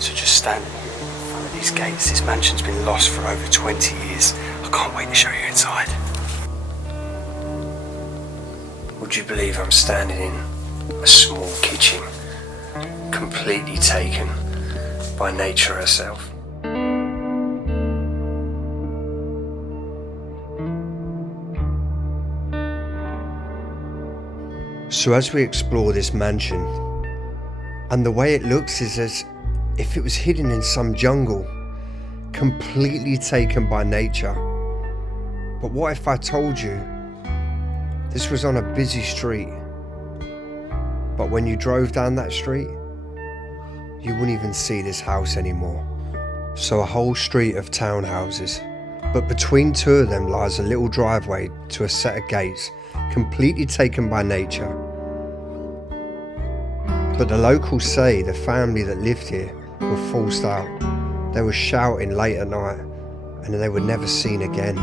So just standing here in front of these gates, this mansion's been lost for over 20 years. I can't wait to show you inside. Would you believe I'm standing in a small kitchen, completely taken by nature herself? So as we explore this mansion, and the way it looks is as if it was hidden in some jungle, completely taken by nature. But what if I told you this was on a busy street, but when you drove down that street, you wouldn't even see this house anymore? So a whole street of townhouses, but between two of them lies a little driveway to a set of gates, completely taken by nature. But the locals say the family that lived here were forced out. They were shouting late at night and they were never seen again.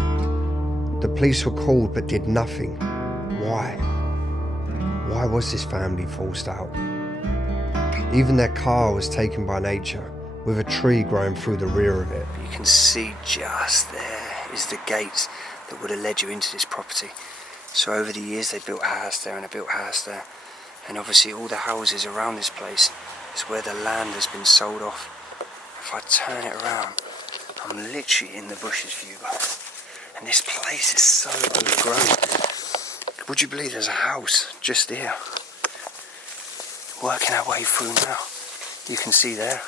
The police were called but did nothing. Why? Why was this family forced out? Even their car was taken by nature, with a tree growing through the rear of it. You can see just there is the gates that would have led you into this property. So over the years they built a house there and they built a house there. And obviously all the houses around this place is where the land has been sold off. If I turn it around, I'm literally in the bushes for you guys. And this place is so overgrown. Would you believe there's a house just here? Working our way through now. You can see there.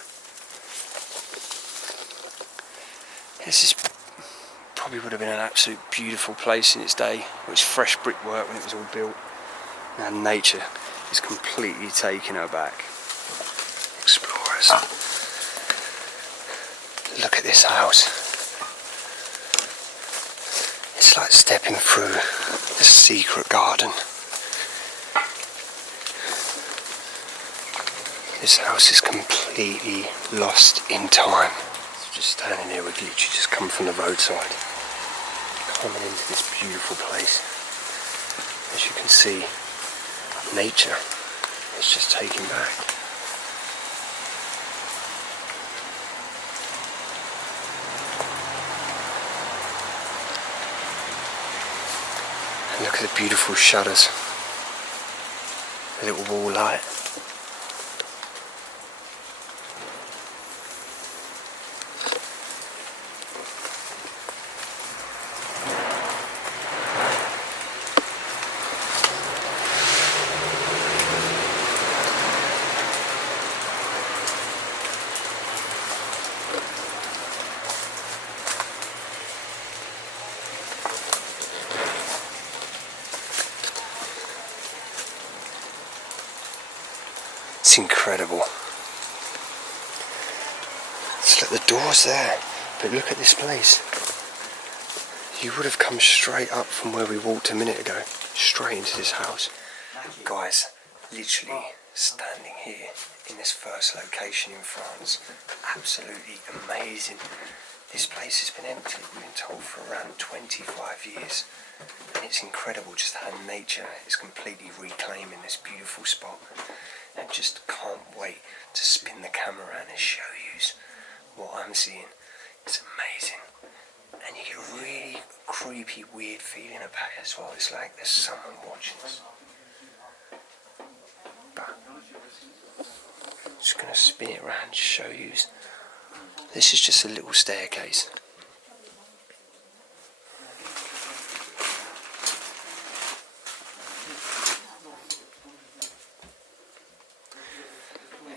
This is probably would have been an absolute beautiful place in its day. It was fresh brickwork when it was all built. And nature is completely taking her back. Explorers. Look at this house. It's like stepping through a secret garden. This house is completely lost in time. So just standing here, we've literally just come from the roadside, coming into this beautiful place. As you can see, nature is just taking back. And look at the beautiful shutters, the little wall light. It's incredible. So look, the door's there, but look at this place. You would have come straight up from where we walked a minute ago, straight into this house. Guys, literally standing here in this first location in France, absolutely amazing. This place has been empty, we've been told, for around 25 years. And it's incredible just how nature is completely reclaiming this beautiful spot. I just can't wait to spin the camera around and show you what I'm seeing. It's amazing. And you get a really creepy, weird feeling about it as well. It's like there's someone watching us. But I'm just going to spin it around and show you. This is just a little staircase.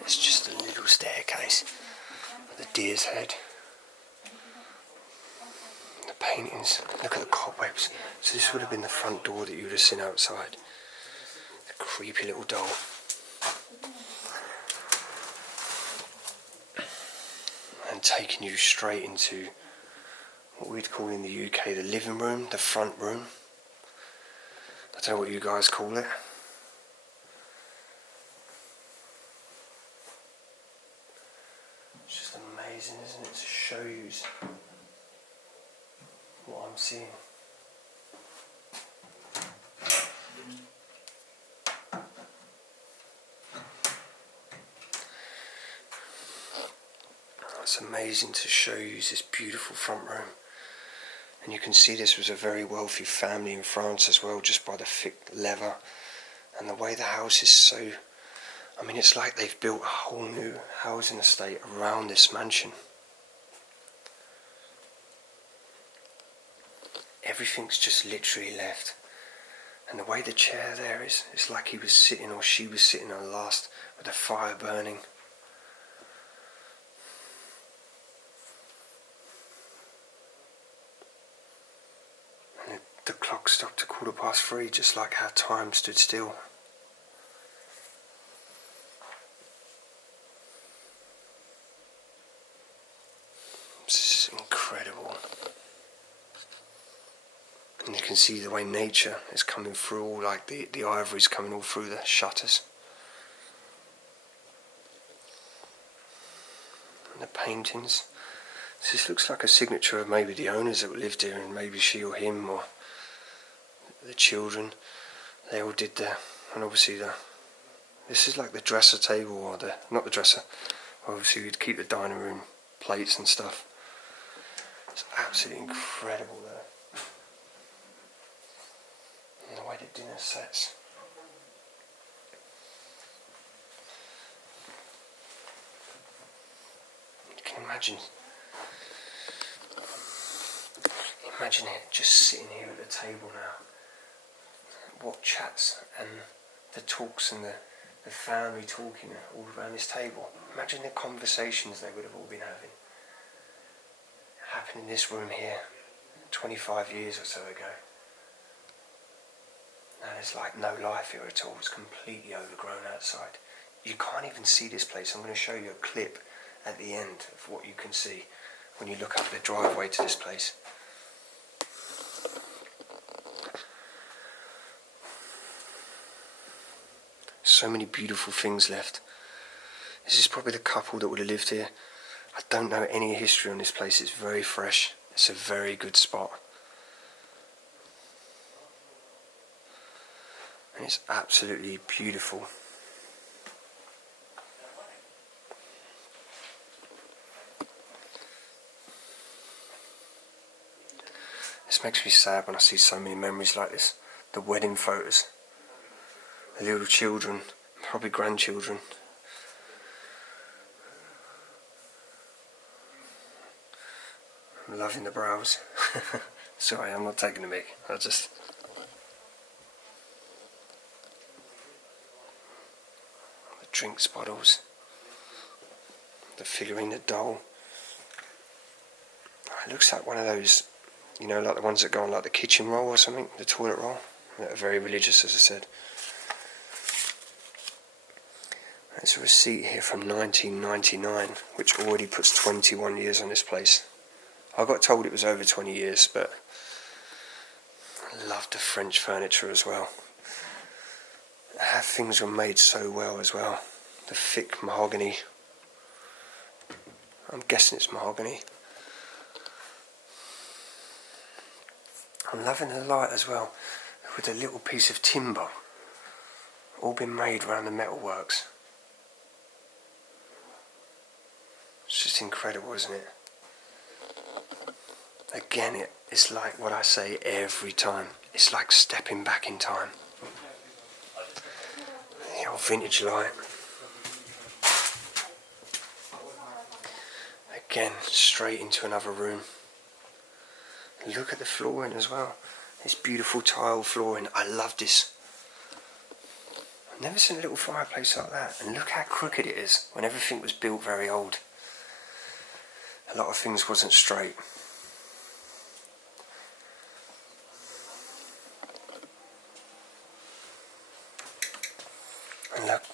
It's just a little staircase with the deer's head. The paintings, look at the cobwebs. So this would have been the front door that you would have seen outside. The creepy little doll. And taking you straight into what we'd call in the UK the living room, the front room. I don't know what you guys call it. It's just amazing, isn't it, to show you what I'm seeing. it's amazing to show you this beautiful front room. And you can see this was a very wealthy family in France as well, just by the thick leather. And the way the house is so... I mean, it's like they've built a whole new housing estate around this mansion. Everything's just literally left. And the way the chair there is, it's like he was sitting or she was sitting on last with the fire burning. And the clock stopped at 3:15, just like how time stood still. This is incredible. And you can see the way nature is coming through, all like the ivory's coming all through the shutters. And the paintings. So this looks like a signature of maybe the owners that lived here, and maybe she or him or the children. They all did and obviously this is like the dresser table, or not the dresser. Obviously we'd keep the dining room plates and stuff. It's absolutely incredible there. And the way the dinner sets. You can imagine it just sitting here at the table now. What chats and the talks and the family talking all around this table. Imagine the conversations they would have all been having. Happened in this room here 25 years or so ago. Now there's like no life here at all. It's completely overgrown outside. You can't even see this place. I'm going to show you a clip at the end of what you can see when you look up the driveway to this place. So many beautiful things left. This is probably the couple that would have lived here. I don't know any history on this place. It's very fresh. It's a very good spot. And it's absolutely beautiful. This makes me sad when I see so many memories like this. The wedding photos. The little children, probably grandchildren. I'm loving the brows. Sorry, I'm not taking the mic. The drinks bottles. The figurine, the doll. It looks like one of those, you know, like the ones that go on like the kitchen roll or something, the toilet roll. They're very religious, as I said. There's a receipt here from 1999, which already puts 21 years on this place. I got told it was over 20 years, but I love the French furniture as well. How things were made so well as well. The thick mahogany. I'm guessing it's mahogany. I'm loving the light as well, with a little piece of timber, all been made around the metalworks. It's just incredible, isn't it? Again, it's like what I say every time. It's like stepping back in time. The old vintage light. Again, straight into another room. Look at the flooring as well. This beautiful tile flooring. I love this. I've never seen a little fireplace like that. And look how crooked it is when everything was built very old. A lot of things wasn't straight. And look,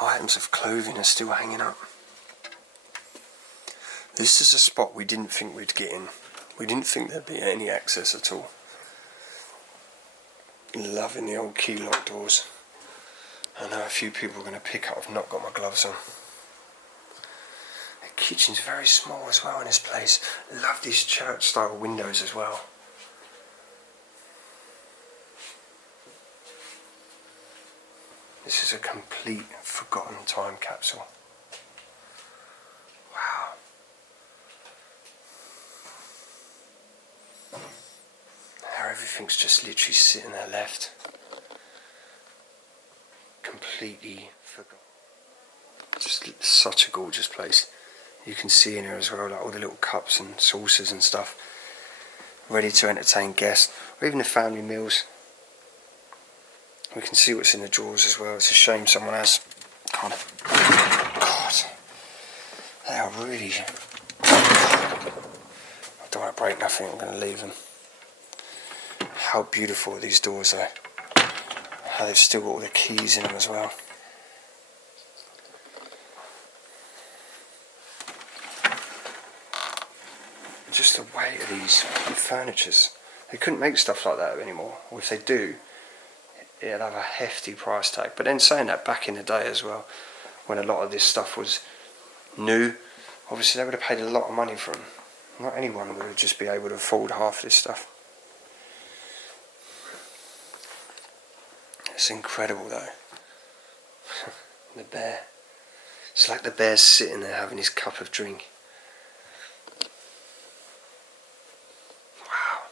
items of clothing are still hanging up. This is a spot we didn't think we'd get in. We didn't think there'd be any access at all. Loving the old key lock doors. I know a few people are going to pick up. I've not got my gloves on. The kitchen's very small as well in this place. Love these church style windows as well. This is a complete forgotten time capsule. Wow. everything's just literally sitting there left. Completely forgot. Just such a gorgeous place. You can see in here as well, like all the little cups and saucers and stuff, ready to entertain guests, or even the family meals. We can see what's in the drawers as well. It's a shame someone has kind of... God, they are really... I don't want to break nothing, I'm going to leave them. How beautiful are these doors though. How they've still got all the keys in them as well. Just the weight of these furnitures. They couldn't make stuff like that anymore, or if they do, it'd have a hefty price tag. But then saying that, back in the day as well, when a lot of this stuff was new, obviously they would have paid a lot of money for them. Not anyone would just be able to afford half this stuff. It's incredible though. The bear. It's like the bear's sitting there having his cup of drink. Wow.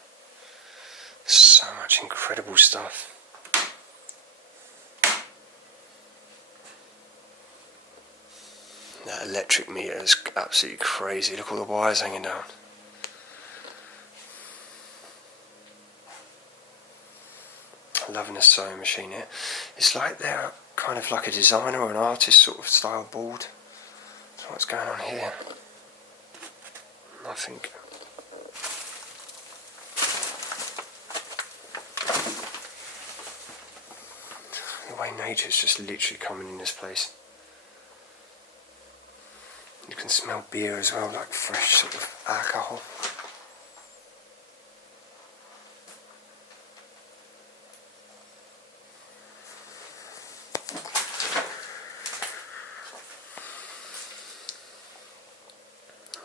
So much incredible stuff. That electric meter is absolutely crazy. Look at all the wires hanging down. I'm loving the sewing machine here. It's like they're kind of like a designer or an artist sort of style board. So what's going on here? Nothing. The way nature's just literally coming in this place. You can smell beer as well, like fresh sort of alcohol.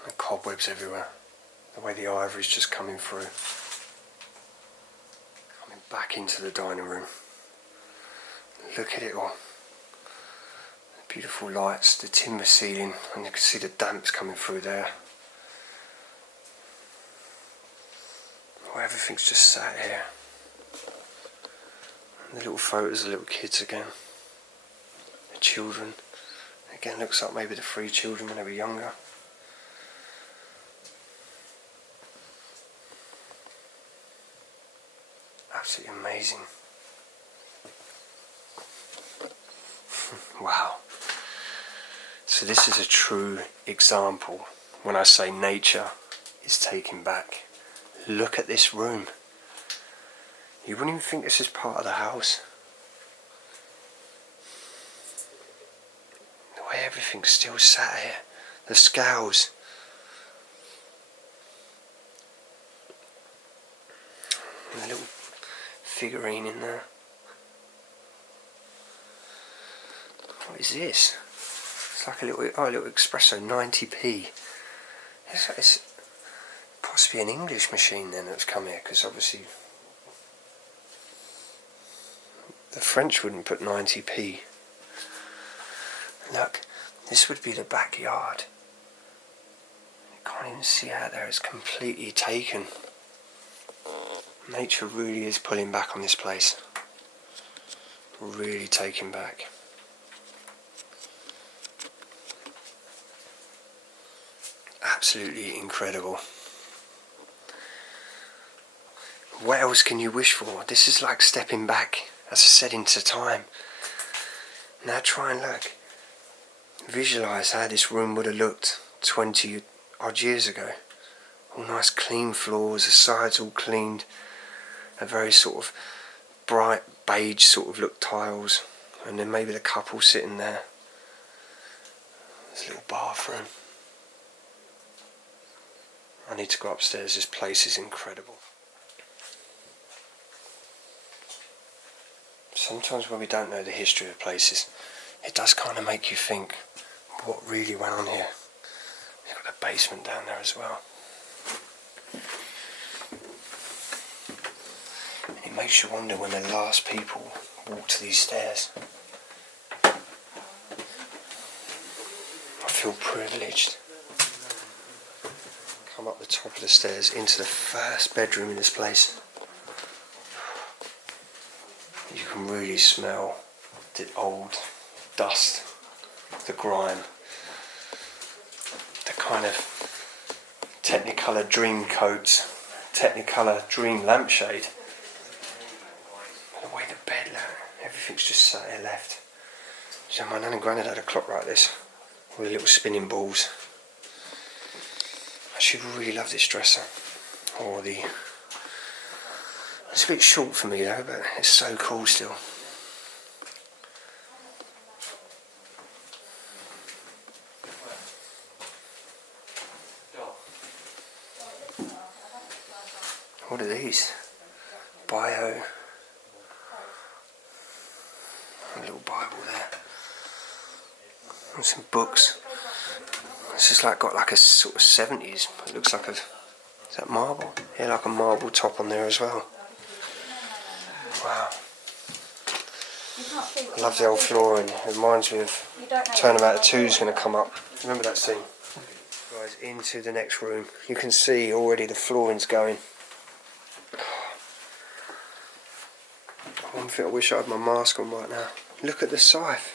The cobwebs everywhere. The way the ivory's just coming through. Coming back into the dining room. Look at it all. Beautiful lights, the timber ceiling, and you can see the damps coming through there. Oh, everything's just sat here. And the little photos of little kids again. The children. Again, looks like maybe the 3 children when they were younger. Absolutely amazing. Wow. So this is a true example when I say nature is taking back. Look at this room. You wouldn't even think this is part of the house. The way everything's still sat here. The scales. And the little figurine in there. What is this? It's like a little espresso, 90p. It's possibly an English machine then that's come here, because obviously the French wouldn't put 90p. Look, this would be the backyard. You can't even see out there, it's completely taken. Nature really is pulling back on this place. Really taking back. Absolutely incredible. What else can you wish for? This is like stepping back, as I said, into time. Now try and look. Visualise how this room would have looked 20 odd years ago. All nice clean floors, the sides all cleaned. A very sort of bright beige sort of look tiles. And then maybe the couple sitting there. This little bathroom. I need to go upstairs, this place is incredible. Sometimes when we don't know the history of places, it does kind of make you think what really went on here. You've got the basement down there as well. And it makes you wonder when the last people walked these stairs. I feel privileged. Come up the top of the stairs into the first bedroom in this place. can really smell the old dust, the grime, the kind of Technicolor dream coat, Technicolor dream lampshade. The way the bed, everything's just sat there left. So my nan and granddad had a clock like this, with little spinning balls. I should really love this dresser. Or it's a bit short for me though, but it's so cool still. What are these? A little Bible there. And some books. This is got like a sort of 70s. It looks like is that marble? Yeah, like a marble top on there as well. Wow. I love the old flooring. It reminds me of Turnabout 2 is going to come up. Remember that scene? Guys, into the next room. You can see already the flooring's going. One thing I wish I had my mask on right now. Look at the scythe.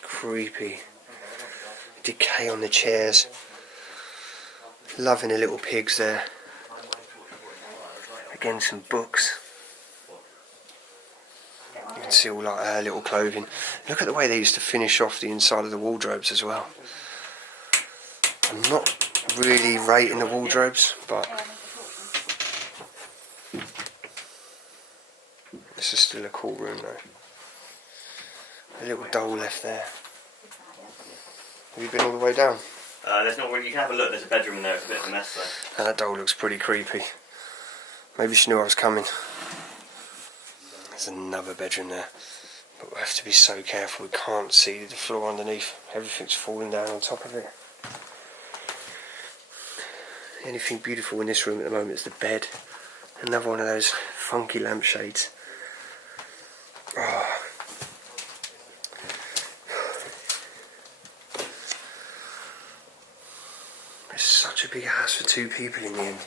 Creepy. Decay on the chairs. Loving the little pigs there. Again, some books. You can see all like her little clothing. Look at the way they used to finish off the inside of the wardrobes as well. I'm not really rating the wardrobes, but this is still a cool room though. A little doll left there. Have you been all the way down? There's not really. You can have a look. There's a bedroom in there. It's a bit of a mess though. That doll looks pretty creepy. Maybe she knew I was coming. There's another bedroom there. But we have to be so careful. We can't see the floor underneath. Everything's falling down on top of it. The only thing beautiful in this room at the moment is the bed. Another one of those funky lampshades. Oh. It's such a big house for 2 people in the end.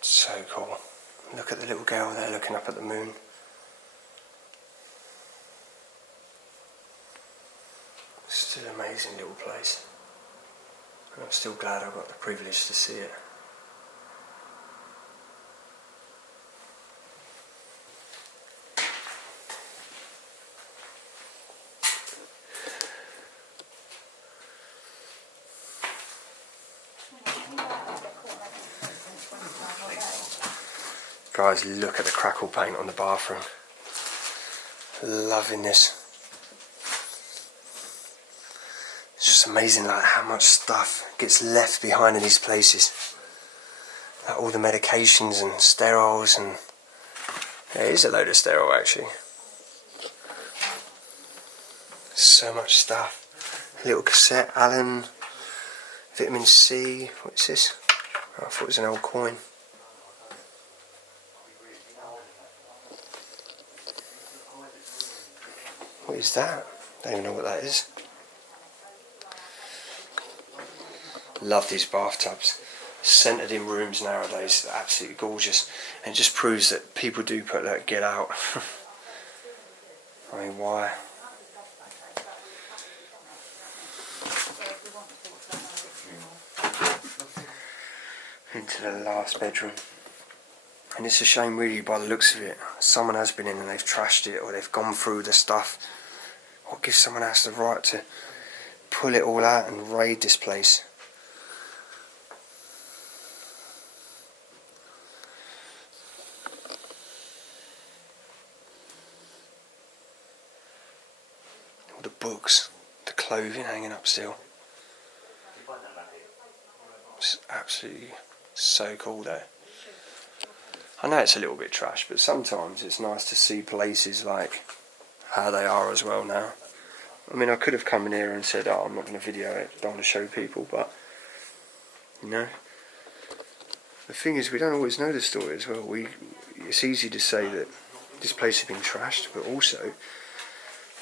So cool. Look at the little girl there looking up at the moon. Still an amazing little place. And I'm still glad I got the privilege to see it. Guys, look at the crackle paint on the bathroom. Loving this. It's just amazing like how much stuff gets left behind in these places. Like all the medications and sterols and... Yeah, it is a load of sterol actually. So much stuff. A little cassette, Allen, vitamin C. What's this? Oh, I thought it was an old coin. What is that? Don't even know what that is. Love these bathtubs. Centered in rooms nowadays, absolutely gorgeous. And it just proves that people do put that get out. I mean, why? Into the last bedroom. And it's a shame really by the looks of it. Someone has been in and they've trashed it or they've gone through the stuff. What gives someone else the right to pull it all out and raid this place? All the books, the clothing hanging up still. It's absolutely so cool though. I know it's a little bit trash, but sometimes it's nice to see places like how they are as well now. I mean, I could have come in here and said, oh, I'm not going to video it, don't want to show people, but, you know, The thing is, we don't always know the story as well. It's easy to say that this place has been trashed, but also,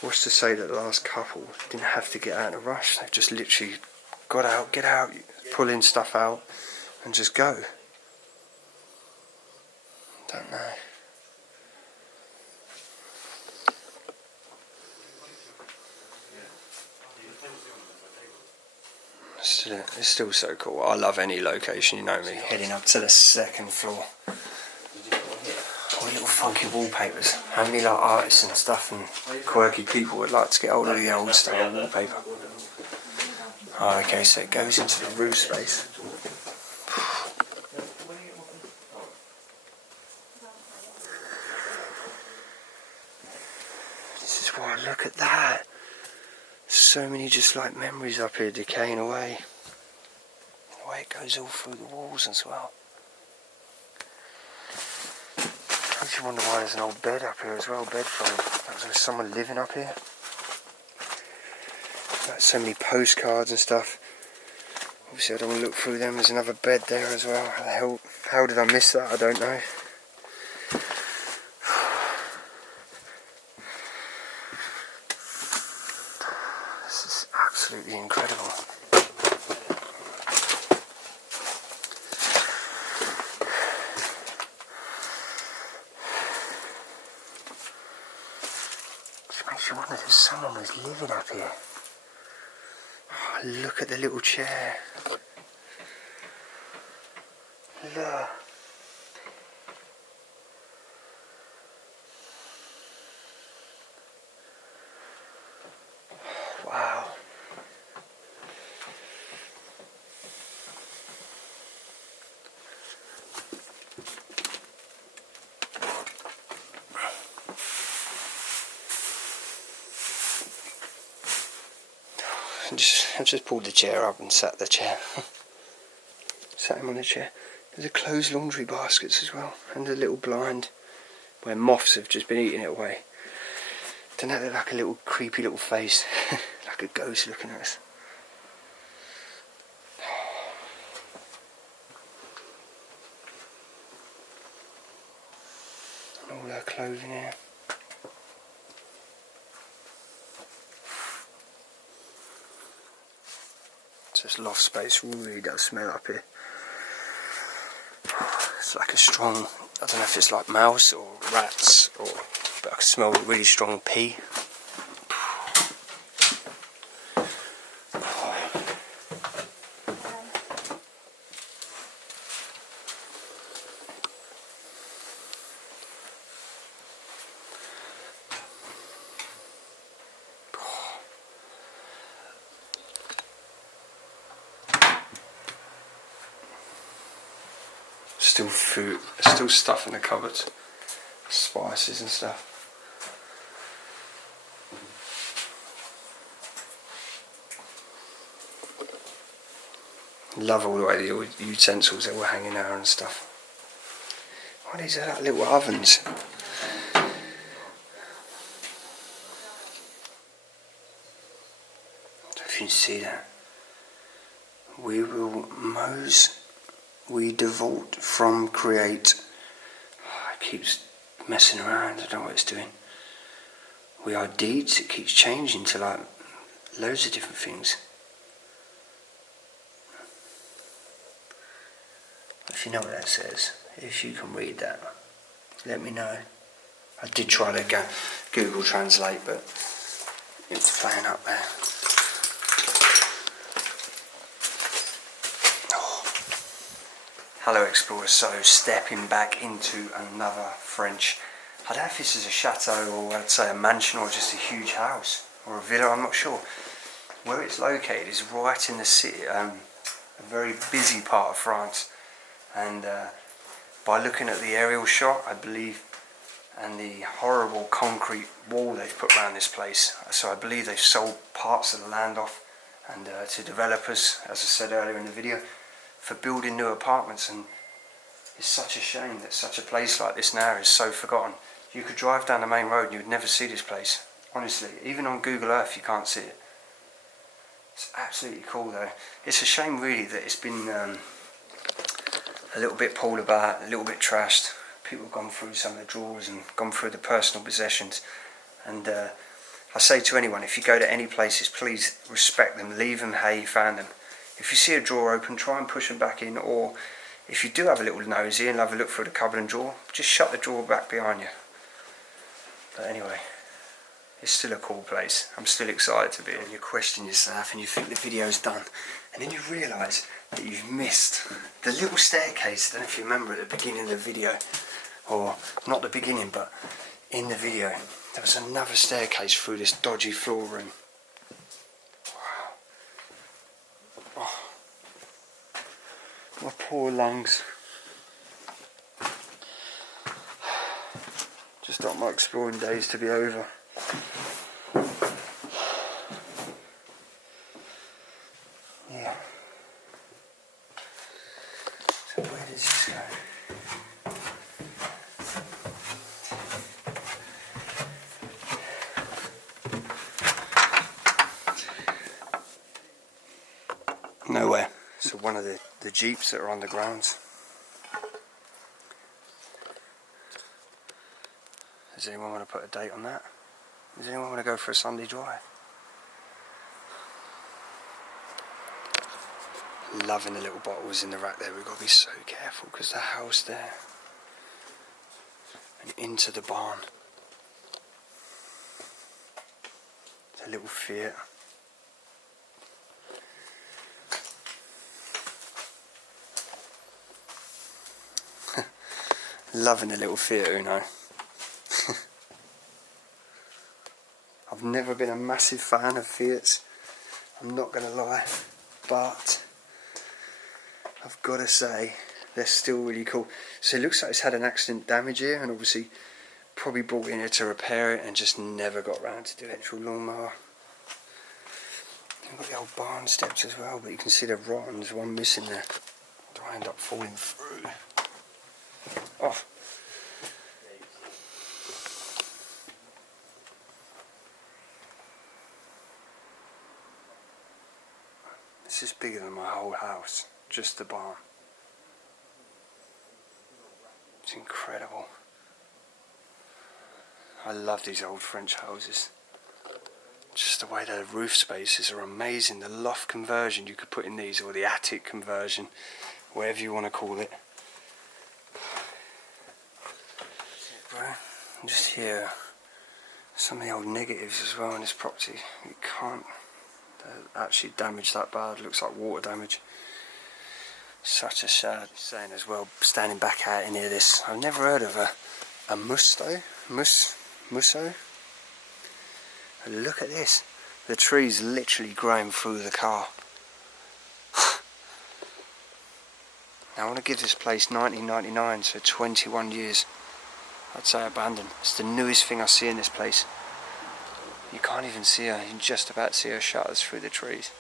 what's to say that the last couple didn't have to get out in a rush? They've just literally got out, get out, pulling stuff out, and just go. Don't know. It's still so cool. I love any location, you know me. Heading up to the second floor. All the little funky wallpapers. How many like artists and stuff and quirky people would like to get hold of the old style wallpaper? Oh, okay, so it goes into the roof space. This is why, look at that. So many just like memories up here decaying away. The way it goes all through the walls as well. I actually wonder why there's an old bed up here as well, bed frame. That was someone living up here. Like so many postcards and stuff. Obviously I don't want to look through them, there's another bed there as well. How did I miss that? I don't know. This is absolutely incredible. It makes you wonder if someone was living up here. Oh, look at the little chair. Look. Wow. I've just pulled the chair up and sat the chair. Sat him on the chair. There's a closed laundry baskets as well, and a little blind where moths have just been eating it away. Doesn't that look like a little creepy little face? Like a ghost looking at us. And all her clothing here. This loft space really does smell up here. It's like a strong, I don't know if it's like mouse or rats, but I can smell really strong pee. Still food, still stuff in the cupboards, spices and stuff. Love all the way the utensils that were hanging there and stuff. Oh, these are like little ovens. I don't know if you can see that. We will we devote from create. Oh, it keeps messing around, I don't know what it's doing. We are deeds, it keeps changing to like loads of different things. If you know what that says, if you can read that, let me know. I did try to Google Translate, but it's playing up there. Hello Explorers, so stepping back into another French, I don't know if this is a chateau or I'd say a mansion or just a huge house or a villa, I'm not sure. Where it's located is right in the city, a very busy part of France, and by looking at the aerial shot, I believe, and the horrible concrete wall they've put around this place, so I believe they've sold parts of the land off and to developers, as I said earlier in the video, for building new apartments. And it's such a shame that such a place like this now is so forgotten. You could drive down the main road and you would never see this place, honestly. Even on Google Earth you can't see it. It's absolutely cool though. It's a shame really that it's been a little bit pulled about, a little bit trashed. People have gone through some of the drawers and gone through the personal possessions. And I say to anyone, if you go to any places, please respect them, leave them how you found them. If you see a drawer open, try and push them back in, or if you do have a little nosy and have a look through the cupboard and drawer, just shut the drawer back behind you. But anyway, it's still a cool place. I'm still excited to be here. You question yourself and you think the video's done, and then you realise that you've missed the little staircase. I don't know if you remember at the beginning of the video, or not the beginning, but in the video, there was another staircase through this dodgy floor room. Wow. Oh. My poor lungs. Just want my exploring days to be over. Yeah. So where does this go? Nowhere. So one of the jeeps that are on the grounds. Does anyone want to put a date on that? Does anyone want to go for a Sunday drive? Loving the little bottles in the rack there. We've got to be so careful because the house there and into the barn. The little Fiat. Loving the little Fiat Uno. I've never been a massive fan of Fiats, I'm not going to lie, but I've got to say they're still really cool. So it looks like it's had an accident damage here, and obviously probably brought in here to repair it and just never got round to do it. Actual lawnmower. I've got the old barn steps as well, but you can see they're rotten. There's one missing there. Do I end up falling through? Oh. This is bigger than my whole house, just the barn. It's incredible. I love these old French houses. Just the way the roof spaces are amazing. The loft conversion you could put in these, or the attic conversion, whatever you want to call it. And just here, some of the old negatives as well in this property. You can't actually damage that bad. Looks like water damage. Such a sad saying as well, standing back out in here. This, I've never heard of a musso. Look at this. The tree's literally growing through the car. Now I want to give this place 1999, so 21 years. I'd say abandoned. It's the newest thing I see in this place. You can't even see her. You can just about see her shutters through the trees.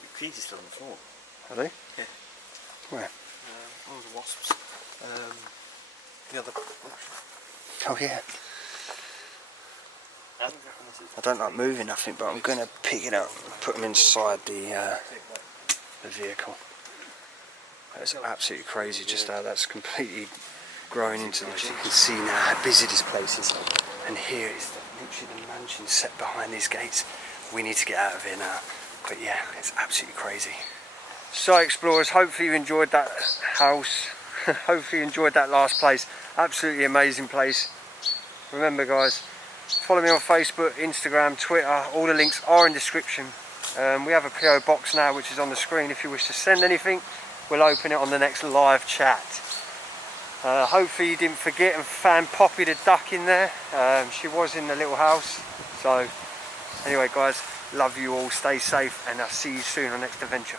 The keys are still on the floor. Are they? Yeah. Where? All the wasps. The other. Oh yeah. I don't like moving nothing, but I'm going to pick it up and put them inside the vehicle. That's absolutely crazy just how that's completely growing into this. You can see now how busy this place is. And here is literally the mansion set behind these gates. We need to get out of here now. But yeah, it's absolutely crazy. So explorers, hopefully you enjoyed that house. Hopefully you enjoyed that last place. Absolutely amazing place. Remember guys, follow me on Facebook, Instagram, Twitter. All the links are in the description. We have a PO box now which is on the screen. If you wish to send anything, we'll open it on the next live chat. Hopefully you didn't forget and found Poppy the duck in there. She was in the little house. So anyway guys, love you all, stay safe, and I'll see you soon on next adventure.